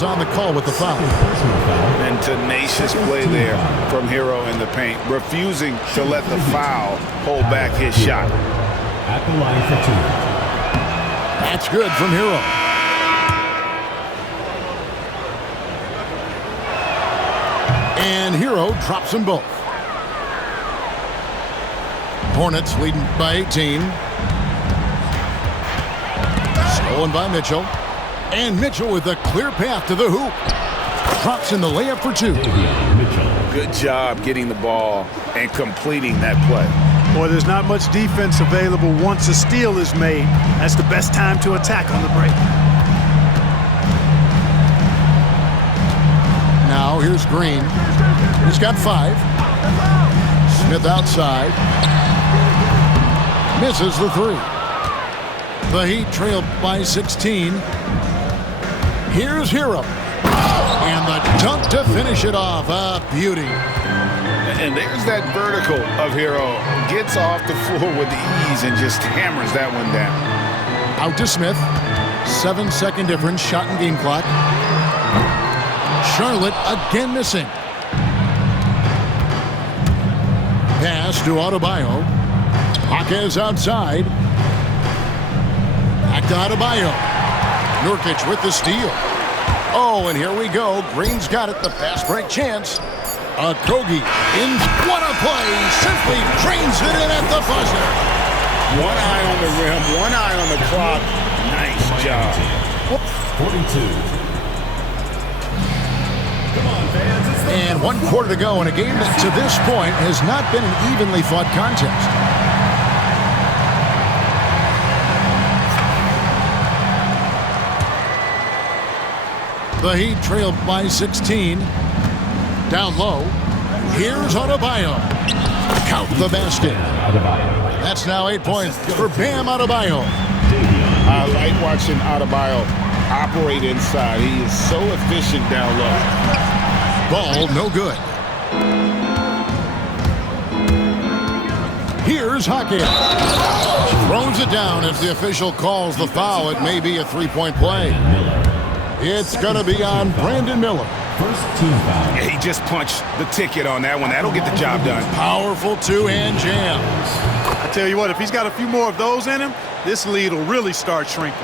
On the call with the foul. And tenacious play there from Hero in the paint, refusing to let the foul hold back his shot. At the line for two. That's good from Hero. And Hero drops them both. Hornets leading by 18. Stolen by Mitchell. And Mitchell with a clear path to the hoop. Drops in the layup for two. Good job getting the ball and completing that play. Boy, there's not much defense available once a steal is made. That's the best time to attack on the break. Now here's Green. He's got 5. Smith outside. Misses the 3. The Heat trail by 16. Here's Hero. And the dunk to finish it off. A beauty. And there's that vertical of Hero. Gets off the floor with ease and just hammers that one down. Out to Smith. 7-second difference. Shot and game clock. Charlotte again missing. Pass to Adebayo. Jaquez outside. Back to Adebayo. Nurkic with the steal. Oh, and here we go. Green's got it. The fast break chance. Kogi in. What a play. Simply drains it in at the buzzer. One eye on the rim, one eye on the clock. Nice job. 42. And 1 quarter to go in a game that to this point has not been an evenly fought contest. The Heat trail by 16. Down low. Here's Adebayo. Count the basket. That's now 8 points for Bam Adebayo. I like watching Adebayo operate inside. He is so efficient down low. Ball no good. Here's Jaquez. Throws it down as the official calls the foul. It may be a 3-point play. It's going to be on Brandon Miller. First team foul. Yeah, he just punched the ticket on that one. That'll get the job done. Powerful two-hand jam. I tell you what, if he's got a few more of those in him, this lead will really start shrinking.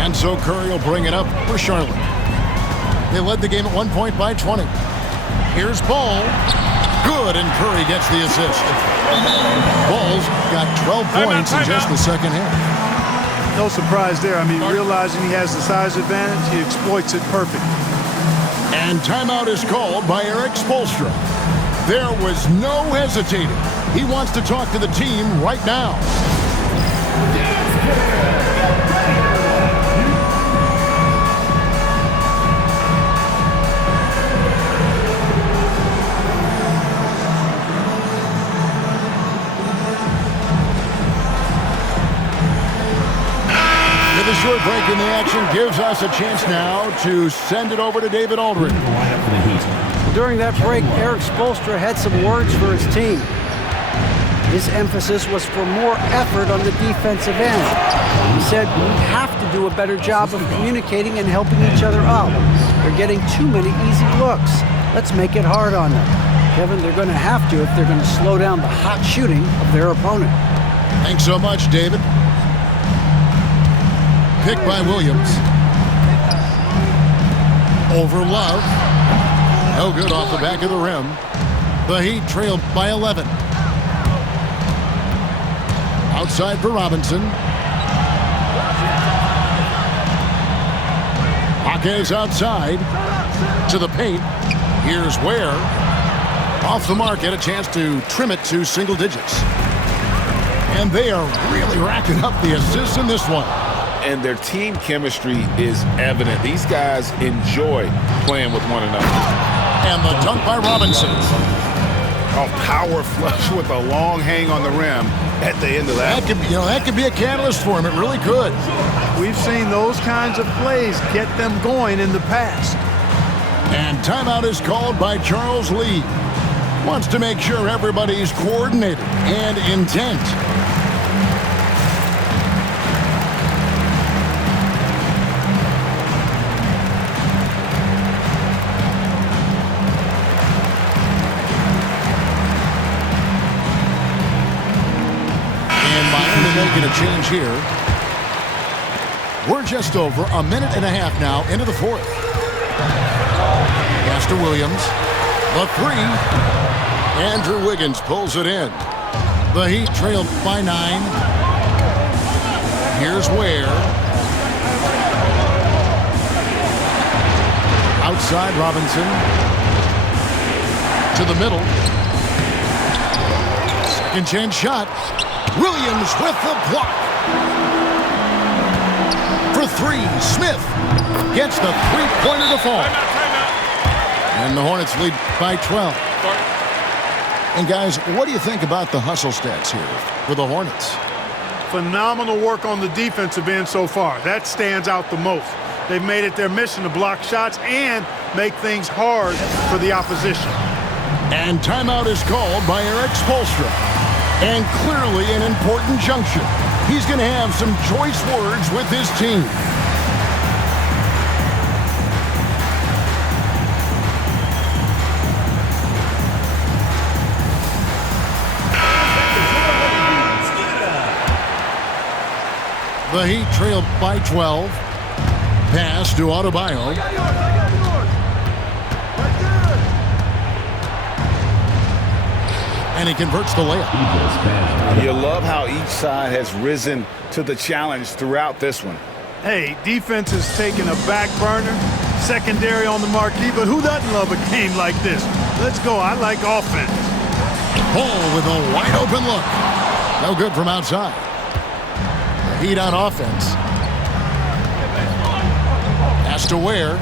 And so Curry will bring it up for Charlotte. They led the game at 1 point by 20. Here's Ball. Good, and Curry gets the assist. Ball's got 12 points in just the second half. No surprise there. I mean, realizing he has the size advantage, he exploits it perfectly. And timeout is called by Eric Spoelstra. There was no hesitating. He wants to talk to the team right now. The short break in the action gives us a chance now to send it over to David Aldridge. During that break, Eric Spoelstra had some words for his team. His emphasis was for more effort on the defensive end. He said, we have to do a better job of communicating and helping each other out. They're getting too many easy looks. Let's make it hard on them. Kevin, they're going to have to if they're going to slow down the hot shooting of their opponent. Thanks so much, David. Pick by Williams. Over Love. No good off the back of the rim. The Heat trailed by 11. Outside for Robinson. Jaquez outside to the paint. Here's Ware. Off the mark, get a chance to trim it to single digits. And they are really racking up the assists in this one. And their team chemistry is evident. These guys enjoy playing with one another. And the dunk by Robinson. Oh, power flush with a long hang on the rim at the end of that. That could be a catalyst for him. It really could. We've seen those kinds of plays get them going in the past. And timeout is called by Charles Lee. Wants to make sure everybody's coordinated and intent. change here. We're just over a minute and a half now into the fourth. Pass to Williams. The three. Andrew Wiggins pulls it in. The Heat trailed by 9. Here's Ware. Outside Robinson. To the middle. Second chance shot. Williams with the block. For 3, Smith gets the three-pointer to fall. And the Hornets lead by 12. And guys, what do you think about the hustle stats here for the Hornets? Phenomenal work on the defensive end so far. That stands out the most. They've made it their mission to block shots and make things hard for the opposition. And timeout is called by Eric Spoelstra. And clearly an important junction. He's going to have some choice words with his team. The Heat trailed by 12. Pass to Adebayo. And he converts the layup. You love how each side has risen to the challenge throughout this one. Hey, defense is taking a back burner, secondary on the marquee, but who doesn't love a game like this? Let's go. I like offense. Paul with a wide open look. No good from outside. The Heat on offense. Pass to Ware.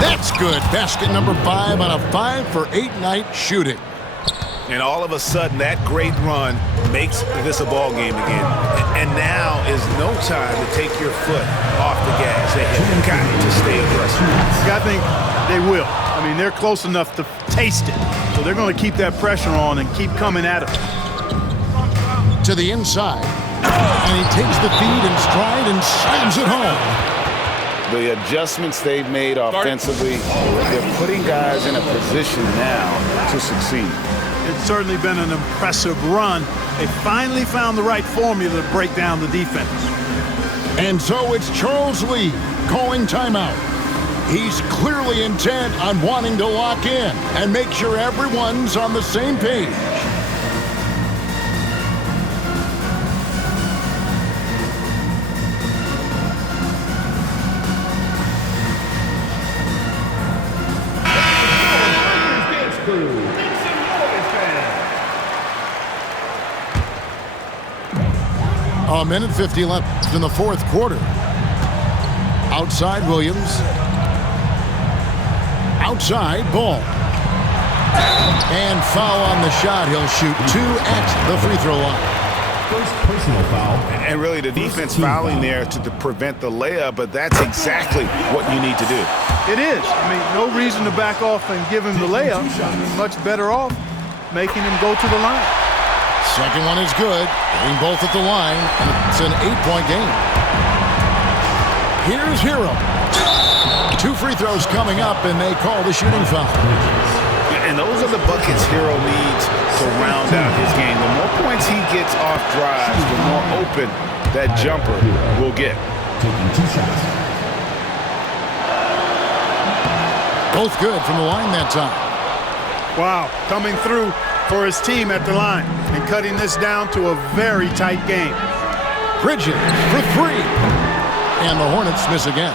That's good. Basket number 5 on a 5-for-8 night shooting. And all of a sudden, that great run makes this a ball game again. And now is no time to take your foot off the gas. They have got to stay aggressive. I think they will. I mean, they're close enough to taste it. So they're going to keep that pressure on and keep coming at it. To the inside. And he takes the feed in stride and slams it home. The adjustments they've made offensively, they're putting guys in a position now to succeed. It's certainly been an impressive run. They finally found the right formula to break down the defense. And so it's Charles Lee calling timeout. He's clearly intent on wanting to lock in and make sure everyone's on the same page. A minute 50 left in the fourth quarter. Outside Williams. Outside Ball. And foul on the shot. He'll shoot 2 at the free throw line. First personal foul. And really the defense fouling there to prevent the layup, but that's exactly what you need to do. It is. I mean, no reason to back off and give him the layup. I mean, much better off making him go to the line. Second one is good. Getting both at the line. It's an 8-point game. Here's Hero. 2 free throws coming up, and they call the shooting foul. And those are the buckets Hero needs to round out his game. The more points he gets off drives, the more open that jumper will get. Taking 2 shots. Both good from the line that time. Wow, coming through for his team at the line and cutting this down to a very tight game. Bridges for 3. And the Hornets miss again.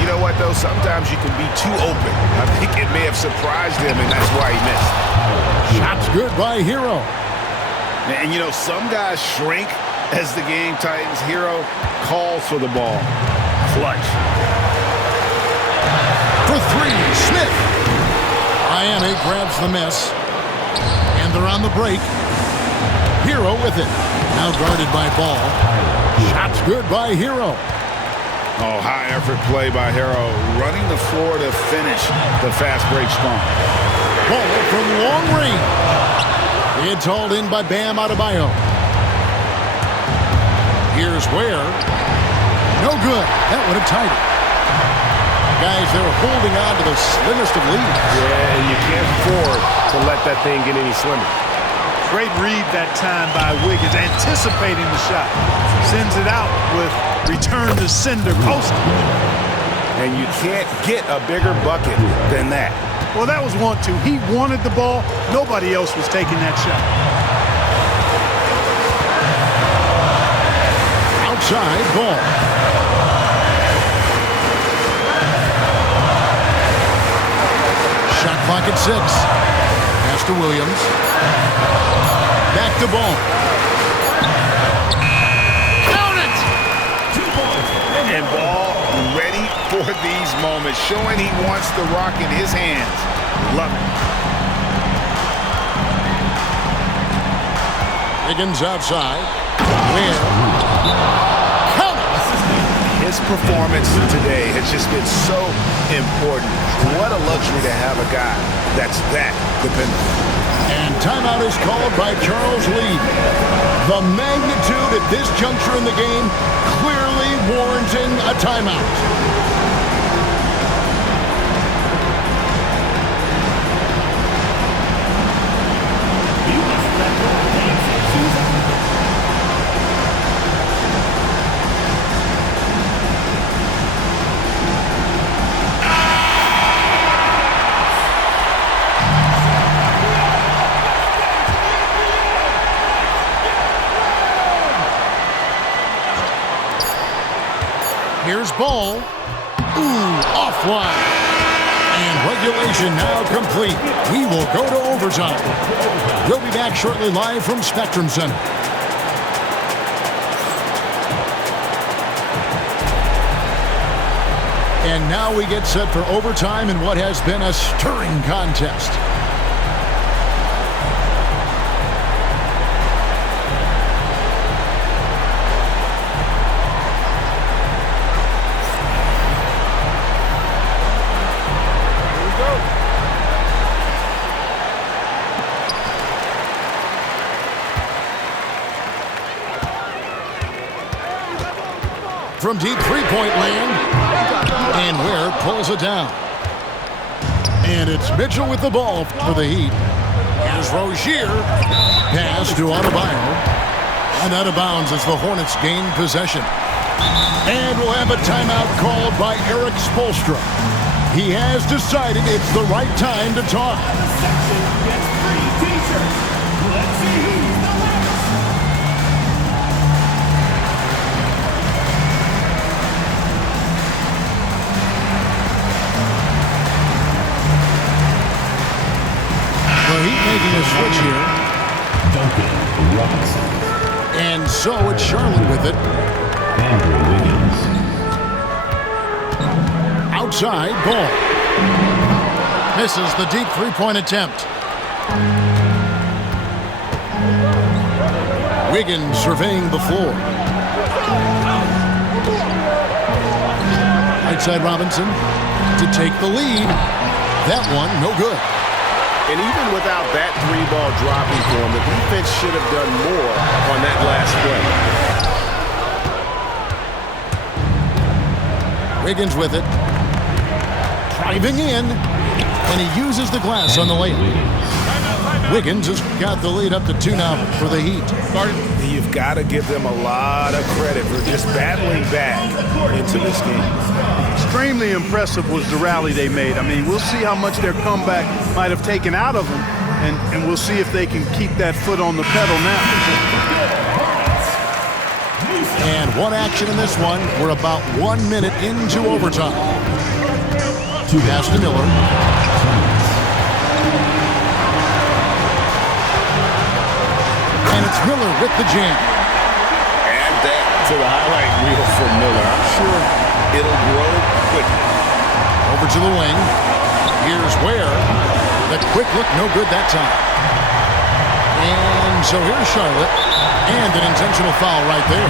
You know what, though? Sometimes you can be too open. I think it may have surprised him, and that's why he missed. Shots good by Hero. And, you know, some guys shrink as the game tightens. Hero calls for the ball. Clutch. For 3, Smith. Miami grabs the miss. And they're on the break. Hero with it. Now guarded by Ball. Shots good by Hero. Oh, high effort play by Hero. Running the floor to finish the fast break spunk. Ball from long range. It's hauled in by Bam Adebayo. Here's Ware. No good. That would have tied it. guys, they're holding on to the slimmest of leads. Yeah, and you can't afford to let that thing get any slimmer. Great read that time by Wiggins, anticipating the shot. Sends it out with return to sender post. And you can't get a bigger bucket than that. Well, that was 1-2. He wanted the ball. Nobody else was taking that shot. Outside ball. Shot clock at 6. Pass to Williams. Back to ball. Count it! And Ball ready for these moments, showing he wants the rock in his hands. Love it. Wiggins outside. Where? Count it! His performance today has just been so important. What a luxury to have a guy that's that dependable. And timeout is called by Charles Lee. The magnitude at this juncture in the game clearly warranting a timeout. Here's Ball. Ooh, offline. And regulation now complete. We will go to overtime. We'll be back shortly live from Spectrum Center. And now we get set for overtime in what has been a stirring contest. From deep three-point land, and Ware pulls it down. And it's Mitchell with the ball for the Heat. Here's Rozier. Pass to Adebayo. And out of bounds as the Hornets gain possession. And we'll have a timeout called by Eric Spoelstra. He has decided it's the right time to talk. Making a switch here. Duncan Robinson. And so it's Charlotte with it. Andrew Wiggins. Outside ball. Misses the deep three-point attempt. Wiggins surveying the floor. Right side Robinson to take the lead. That one, no good. And even without that three-ball dropping for him, the defense should have done more on that last play. Wiggins with it. Driving in. And he uses the glass on the layup. Wiggins has got the lead up to 2 now for the Heat. You've got to give them a lot of credit for just battling back into this game. Extremely impressive was the rally they made. I mean, we'll see how much their comeback might have taken out of them, and we'll see if they can keep that foot on the pedal now. And one action in this one. We're about 1 minute into overtime. Pass to Miller. And it's Miller with the jam. Add that to the highlight reel for Miller. I'm sure it'll grow quickly. Over to the wing. Here's Ware. The quick look, no good that time. And so here's Charlotte. And an intentional foul right there.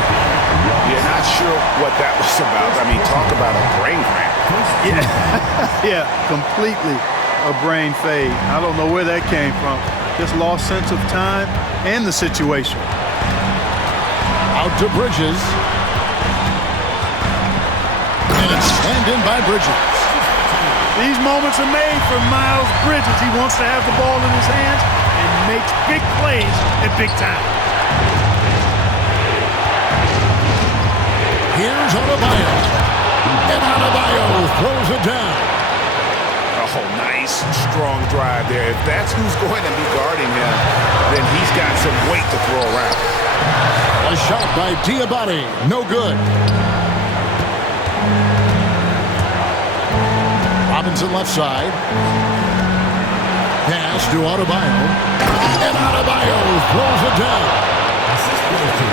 You're not sure what that was about. I mean, talk about a brain cramp. Yeah, completely a brain fade. I don't know where that came from. Just lost sense of time and the situation. Out to Bridges. And it's stand in by Bridges. These moments are made for Miles Bridges. He wants to have the ball in his hands and makes big plays at big time. Here's Adebayo. And Adebayo throws it down. Oh, nice, strong drive there. If that's who's going to be guarding him, then he's got some weight to throw around. A shot by Diabate. No good. Robinson left side. Pass to Adebayo. And Adebayo throws it down.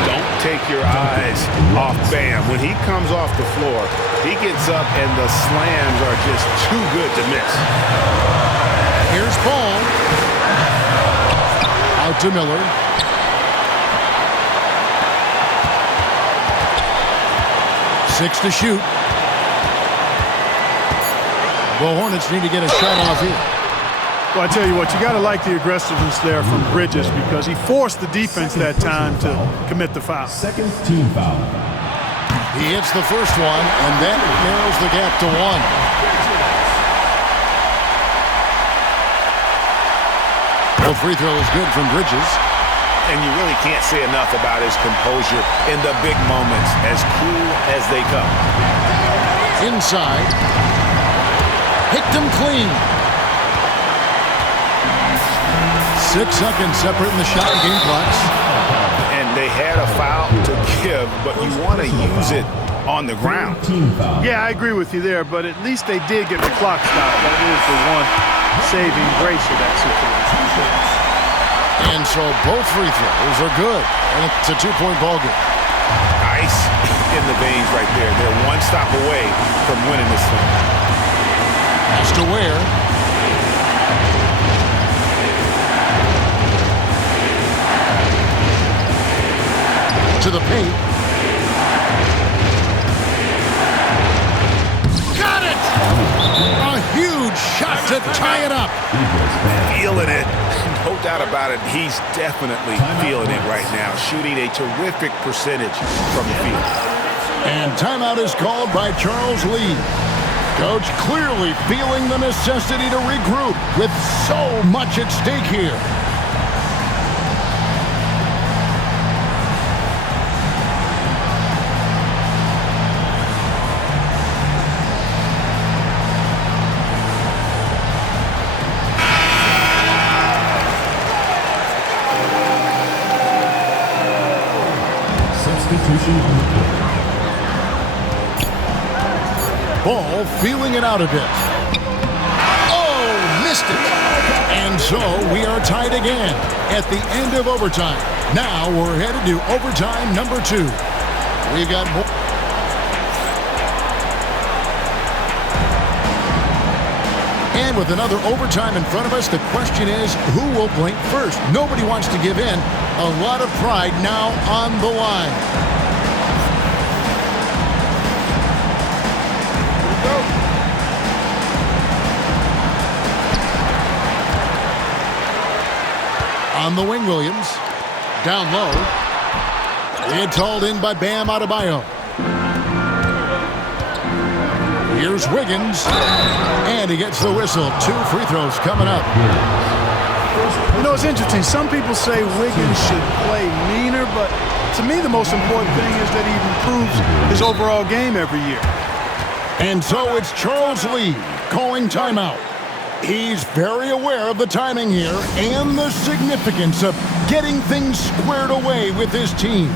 Don't take your eyes off Bam. When he comes off the floor, he gets up and the slams are just too good to miss. Here's Paul. Out to Miller. Six to shoot. The Hornets need to get a shot off here. Well, I tell you what, you got to like the aggressiveness there from Bridges because he forced the defense that time to commit the foul. Second team foul. He hits the first one, and that narrows the gap to one. Both free throws good from Bridges. And you really can't say enough about his composure in the big moments, as cool as they come. Inside. Picked him clean. 6 seconds separating the shot and game clocks. And they had a foul to give, but you want to use it on the ground. Team foul. Yeah, I agree with you there, but at least they did get the clock stopped. That is the one saving grace of that situation. And so both free throws are good. And it's a 2-point ball game. Ice in the veins right there. They're one stop away from winning this thing. Has to wear. To the paint. Got it! A huge shot to tie it up. Feeling it. No doubt about it. He's definitely feeling it right now. Shooting a terrific percentage from the field. And timeout is called by Charles Lee. Coach clearly feeling the necessity to regroup with so much at stake here. Substitution on the court. Ball feeling it out a bit. Oh, missed it. And so we are tied again at the end of overtime. Now we're headed to overtime number 2. We got more. And with another overtime in front of us, the question is, who will blink first? Nobody wants to give in. A lot of pride now on the line. On the wing, Williams. Down low. It's hauled in by Bam Adebayo. Here's Wiggins. And he gets the whistle. 2 free throws coming up. You know, it's interesting. Some people say Wiggins should play meaner, but to me the most important thing is that he improves his overall game every year. And so it's Charles Lee calling timeout. He's very aware of the timing here and the significance of getting things squared away with his team.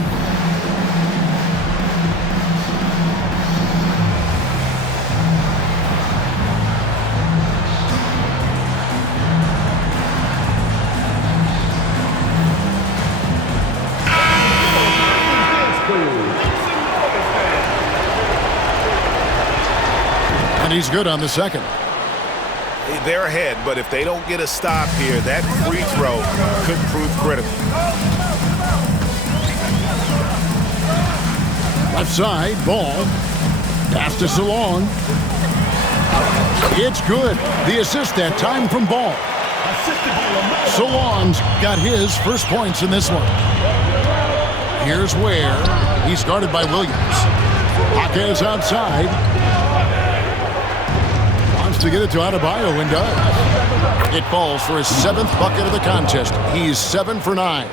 And he's good on the second. They're ahead, but if they don't get a stop here, that free throw could prove critical. Left side, ball. Pass to Salon. It's good. The assist that time from Ball. Salon's got his first points in this one. Here's where he's guarded by Williams. Jaquez outside. to get it to Adebayo and does. It falls for his 7th bucket of the contest. He's 7 for 9.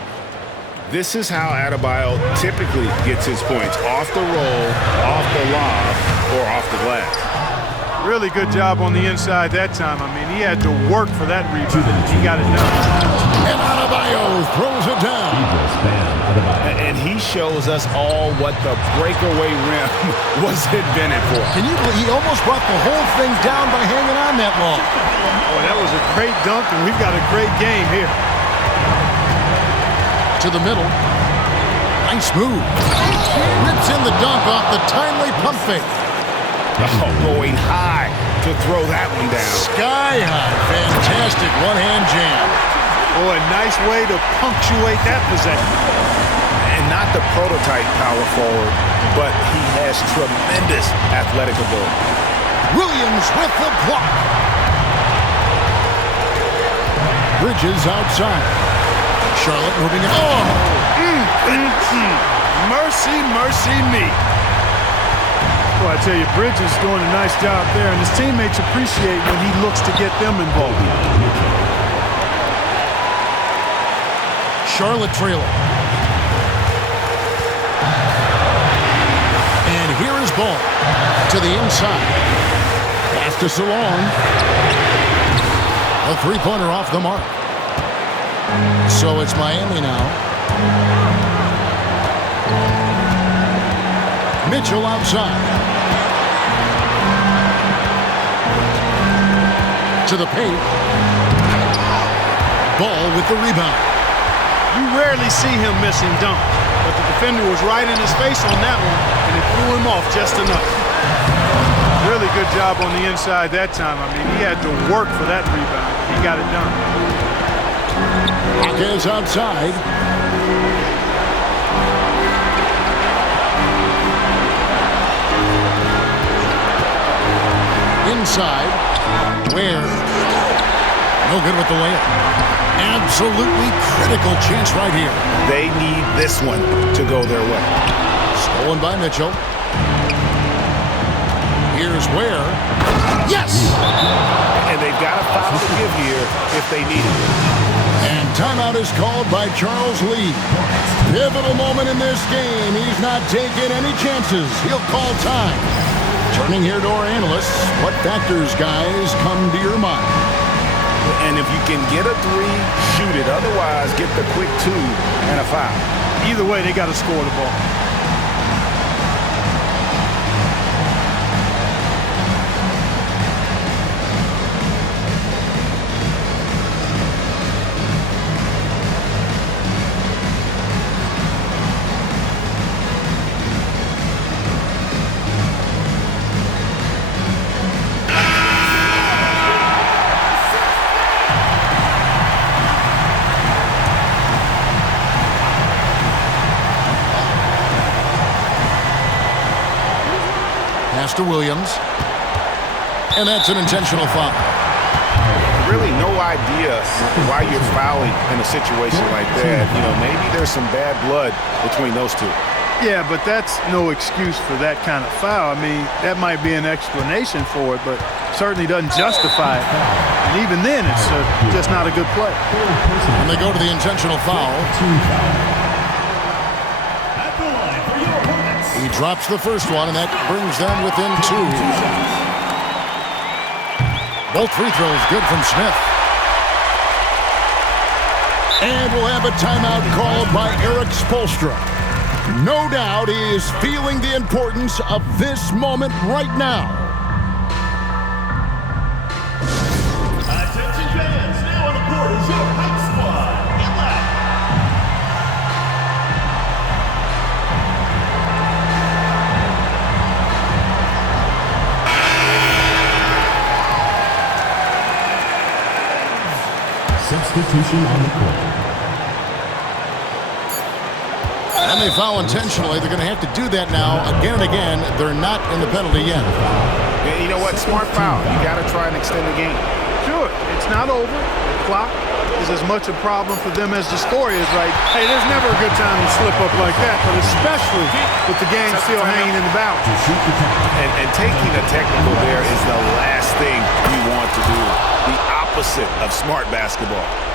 This is how Adebayo typically gets his points. Off the roll, off the lob, or off the glass. Really good job on the inside that time. I mean, he had to work for that rebound, and he got it done. And Adebayo throws it down. And he shows us all what the breakaway rim was invented for. Can you believe he almost brought the whole thing down by hanging on that long? Oh, that was a great dunk, and we've got a great game here. To the middle. Nice move. Rips in the dunk off the timely pump fake. Oh, going high to throw that one down. Sky high. Fantastic one-hand jam. Oh, a nice way to punctuate that possession. And not the prototype power forward, but he has tremendous athletic ability. Williams with the block. Bridges outside. Charlotte moving it. Oh! Mercy, mercy me. Well, I tell you, Bridges is doing a nice job there, and his teammates appreciate when he looks to get them involved. Charlotte trailing. And here is ball to the inside. Pass to Salon. A three-pointer off the mark. So it's Miami now. Mitchell outside. To the paint. Ball with the rebound. You rarely see him missing dunk, but the defender was right in his face on that one, and it threw him off just enough. Really good job on the inside that time. I mean, he had to work for that rebound. He got it done. Marquez outside. Inside. Where? No good with the layup. Absolutely critical chance right here. They need this one to go their way. Stolen by Mitchell. Here's Ware. Yes! And they've got a foul to give here if they need it. And timeout is called by Charles Lee. Pivotal moment in this game. He's not taking any chances. He'll call time. Turning here to our analysts, what factors, guys, come to your mind? And if you can get a three, shoot it. Otherwise, get the quick two and a foul. Either way, they got to score the ball. Pass to Williams. And that's an intentional foul. Really no idea why you're fouling in a situation like that. You know, maybe there's some bad blood between those two. Yeah, but that's no excuse for that kind of foul. I mean, that might be an explanation for it, but certainly doesn't justify it. And even then, it's just not a good play. And they go to the intentional foul. He drops the first one, and that brings them within two. Both free throws good from Smith. And we'll have a timeout called by Eric Spoelstra. No doubt he is feeling the importance of this moment right now. Attention fans, now on the court is your hype squad. Get loud. Substitution on the court. And they foul intentionally. They're going to have to do that now again and again. They're not in the penalty yet. And you know what? Smart foul. You got to try and extend the game. Sure, it's not over. The clock is as much a problem for them as the score is. Like, hey, there's never a good time to slip up like that, but especially with the game still hanging in the balance. And taking a technical there is the last thing we opposite of smart basketball.